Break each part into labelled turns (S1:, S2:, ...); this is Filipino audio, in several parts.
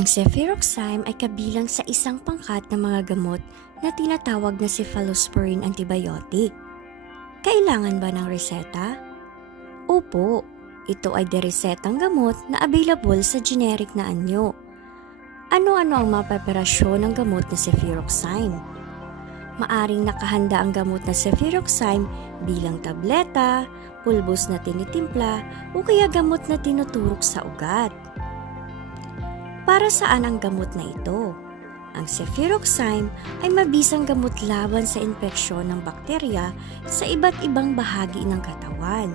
S1: Ang cefuroxime ay kabilang sa isang pangkat ng mga gamot na tinatawag na cephalosporin antibiotic. Kailangan ba ng reseta? Opo, ito ay deresetang gamot na available sa generic na anyo. Ano-ano ang mga ng gamot na cefuroxime? Maaring nakahanda ang gamot na cefuroxime bilang tableta, pulbos na tinitimpla o kaya gamot na tinuturok sa ugat. Para saan ang gamot na ito? Ang cefuroxime ay mabisang gamot laban sa infeksyon ng bakterya sa iba't ibang bahagi ng katawan,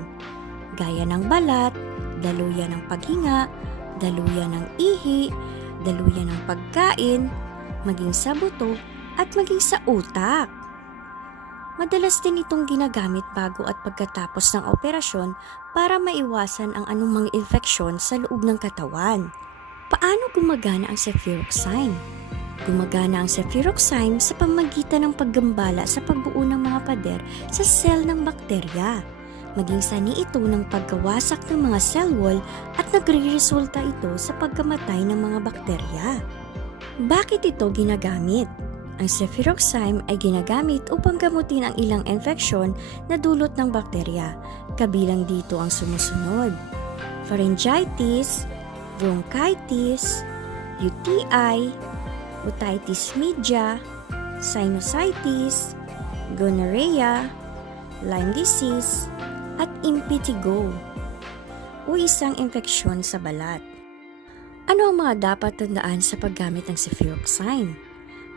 S1: gaya ng balat, daluyan ng paghinga, daluyan ng ihi, daluyan ng pagkain, maging sa buto at maging sa utak. Madalas din itong ginagamit bago at pagkatapos ng operasyon para maiwasan ang anumang infeksyon sa loob ng katawan. Paano gumagana ang cefuroxime? Gumagana ang cefuroxime sa pamagitan ng paggambala sa pagbuo ng mga pader sa sel ng bakterya. Maging sani ito ng pagkawasak ng mga cell wall at nagre-resulta ito sa pagkamatay ng mga bakterya. Bakit ito ginagamit? Ang cefuroxime ay ginagamit upang gamutin ang ilang infeksyon na dulot ng bakterya. Kabilang dito ang sumusunod. Pharyngitis, bronchitis, UTI, otitis media, sinusitis, gonorrhea, Lyme disease, at impetigo o isang infeksyon sa balat. Ano ang mga dapat tandaan sa paggamit ng cefuroxime?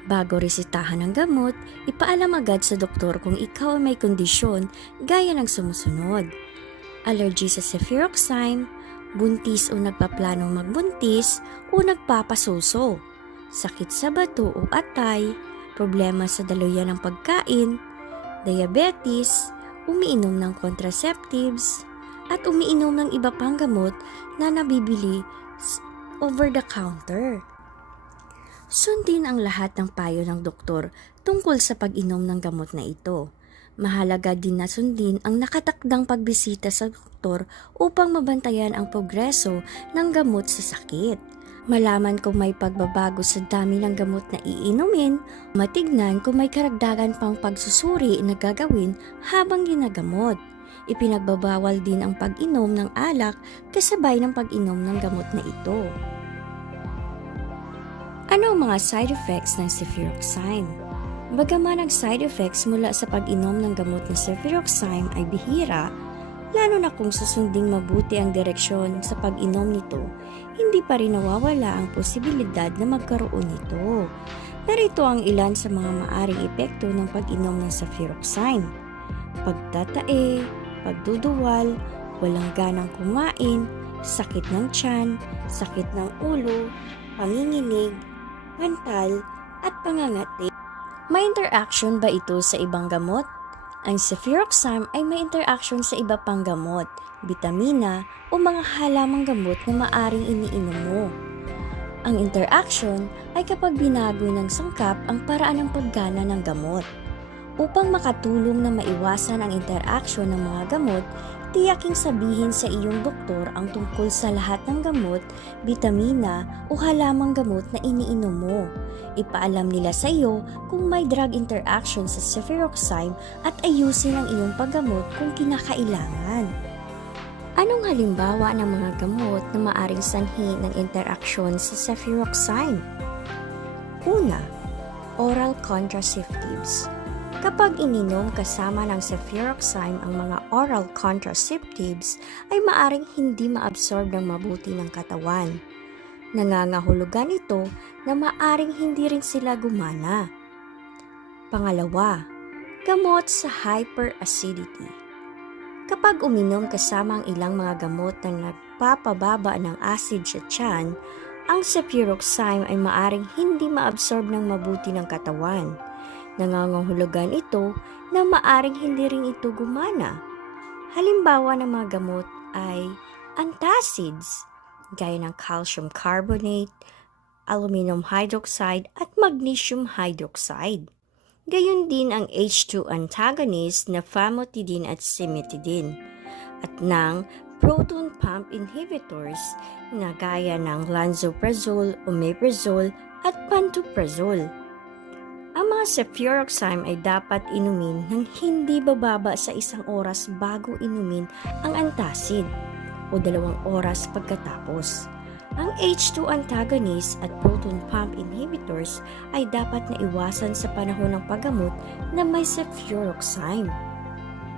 S1: Bago resitahan ng gamot, ipaalam agad sa doktor kung ikaw ay may kondisyon gaya ng sumusunod. Allergy sa cefuroxime, buntis o nagpaplanong magbuntis o nagpapasuso, sakit sa bato o atay, problema sa daluyan ng pagkain, diabetes, umiinom ng contraceptives, at umiinom ng iba pang gamot na nabibili over the counter. Sundin ang lahat ng payo ng doktor tungkol sa pag-inom ng gamot na ito. Mahalaga din na sundin ang nakatakdang pagbisita sa doktor upang mabantayan ang progreso ng gamot sa sakit. Malaman kung may pagbabago sa dami ng gamot na iinumin, matignan kung may karagdagan pang pagsusuri na gagawin habang ginagamot. Ipinagbabawal din ang pag-inom ng alak kasabay ng pag-inom ng gamot na ito. Ano ang mga side effects ng cefuroxime? Bagaman ang side effects mula sa pag-inom ng gamot na cefuroxime ay bihira, lalo na kung susunding mabuti ang direksyon sa pag-inom nito, hindi pa rin nawawala ang posibilidad na magkaroon nito. Narito ang ilan sa mga maaring epekto ng pag-inom ng cefuroxime. Pagtatae, pagduduwal, walang ganang kumain, sakit ng tiyan, sakit ng ulo, panginginig, pantal, at pangangati. May interaction ba ito sa ibang gamot? Ang cefuroxime ay may interaction sa iba pang gamot, bitamina o mga halamang gamot na maaring iniinom mo. Ang interaction ay kapag binago ng sangkap ang paraan ng paggana ng gamot. Upang makatulong na maiwasan ang interaction ng mga gamot, tiyaking sabihin sa iyong doktor ang tungkol sa lahat ng gamot, bitamina o halamang gamot na iniinom mo. Ipaalam nila sa iyo kung may drug interaction sa cefuroxime at ayusin ang iyong paggamot kung kinakailangan. Anong halimbawa ng mga gamot na maaring sanhi ng interaksyon sa cefuroxime? Una, oral contraceptives. Kapag ininom kasama ng cefuroxime ang mga oral contraceptives, ay maaring hindi maabsorb ng mabuti ng katawan. Nangangahulugan ito na maaring hindi rin sila gumana. Pangalawa, gamot sa hyperacidity. Kapag uminom kasama ang ilang mga gamot na nagpapababa ng acid sa tiyan, ang cefuroxime ay maaring hindi maabsorb ng mabuti ng katawan. Nangangahulugan ito na maaring hindi rin ito gumana. Halimbawa ng mga gamot ay antacids, gaya ng calcium carbonate, aluminum hydroxide at magnesium hydroxide. Gayon din ang H2 antagonist na famotidine at cimetidine at ng proton pump inhibitors na gaya ng lansoprazole, omeprazole at pantoprazole. Mga cefuroxime ay dapat inumin ng hindi bababa sa isang oras bago inumin ang antacid o dalawang oras pagkatapos. Ang H2 antagonist at proton pump inhibitors ay dapat na iwasan sa panahon ng paggamot na may cefuroxime.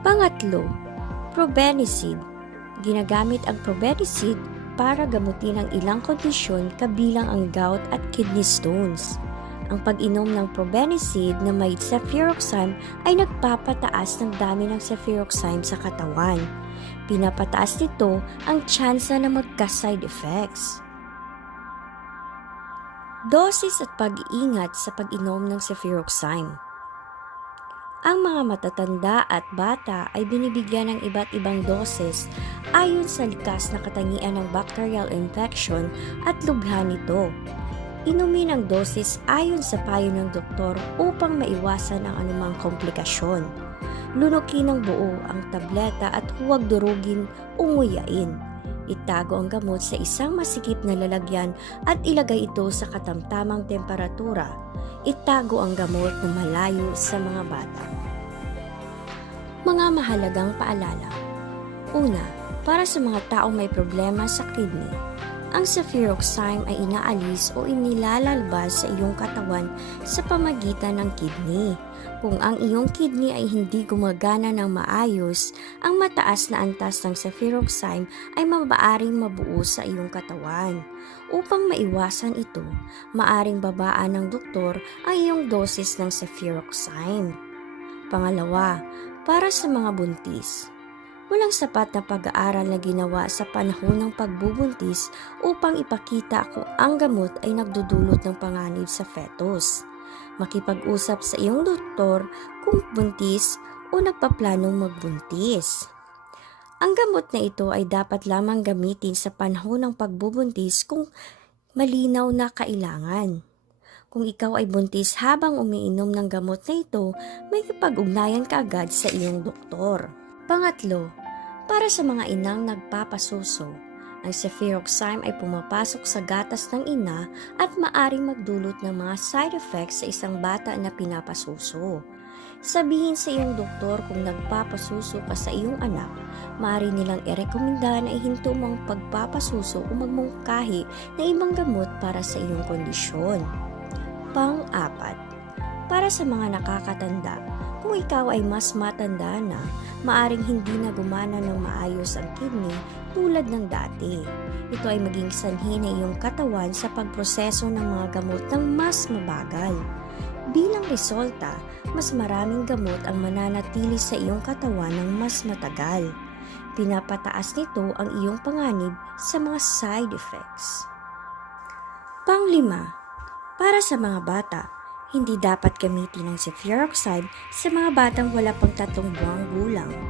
S1: Pangatlo, probenicid. Ginagamit ang probenicid para gamutin ang ilang kondisyon kabilang ang gout at kidney stones. Ang pag-inom ng probenicid na may cefuroxime ay nagpapataas ng dami ng cefuroxime sa katawan. Pinapataas nito ang tsansa na magka-side effects. Dosis at pag-iingat sa pag-inom ng cefuroxime. Ang mga matatanda at bata ay binibigyan ng iba't ibang doses ayon sa likas na katangian ng bacterial infection at lubha nito. Inumin ang dosis ayon sa payo ng doktor upang maiwasan ang anumang komplikasyon. Lunukin ng buo ang tableta at huwag durugin o nguyain. Itago ang gamot sa isang masikip na lalagyan at ilagay ito sa katamtamang temperatura. Itago ang gamot na malayo sa mga bata. Mga mahalagang paalala. Una, para sa mga taong may problema sa kidney, ang cefuroxime ay inaalis o inilalabas sa iyong katawan sa pamagitan ng kidney. Kung ang iyong kidney ay hindi gumagana ng maayos, ang mataas na antas ng cefuroxime ay maaaring mabuo sa iyong katawan. Upang maiwasan ito, maaring babaan ng doktor ang iyong dosis ng cefuroxime. Pangalawa, para sa mga buntis. Walang sapat na pag-aaral na ginawa sa panahon ng pagbubuntis upang ipakita kung ang gamot ay nagdudulot ng panganib sa fetus. Makipag-usap sa iyong doktor kung buntis o nagpaplanong magbuntis. Ang gamot na ito ay dapat lamang gamitin sa panahon ng pagbubuntis kung malinaw na kailangan. Kung ikaw ay buntis habang umiinom ng gamot na ito, may kapag-ugnayan ka agad sa iyong doktor. Pangatlo, para sa mga inang nagpapasuso, ang cefuroxime ay pumapasok sa gatas ng ina at maaring magdulot ng mga side effects sa isang bata na pinapasuso. Sabihin sa iyong doktor kung nagpapasuso ka sa iyong anak, maaari nilang irekomenda na ihinto mo ang pagpapasuso o magmungkahi na ibang gamot para sa iyong kondisyon. Pang-apat, para sa mga nakakatanda, kung ikaw ay mas matanda na, maaring hindi na gumana ng maayos ang kidney tulad ng dati. Ito ay maging sanhi na iyong katawan sa pagproseso ng mga gamot ng mas mabagal. Bilang resulta, mas maraming gamot ang mananatili sa iyong katawan ng mas matagal. Pinapataas nito ang iyong panganib sa mga side effects. Panglima, para sa mga bata, hindi dapat gamitin ang cefuroxime sa mga batang wala pang tatlong buwang gulang.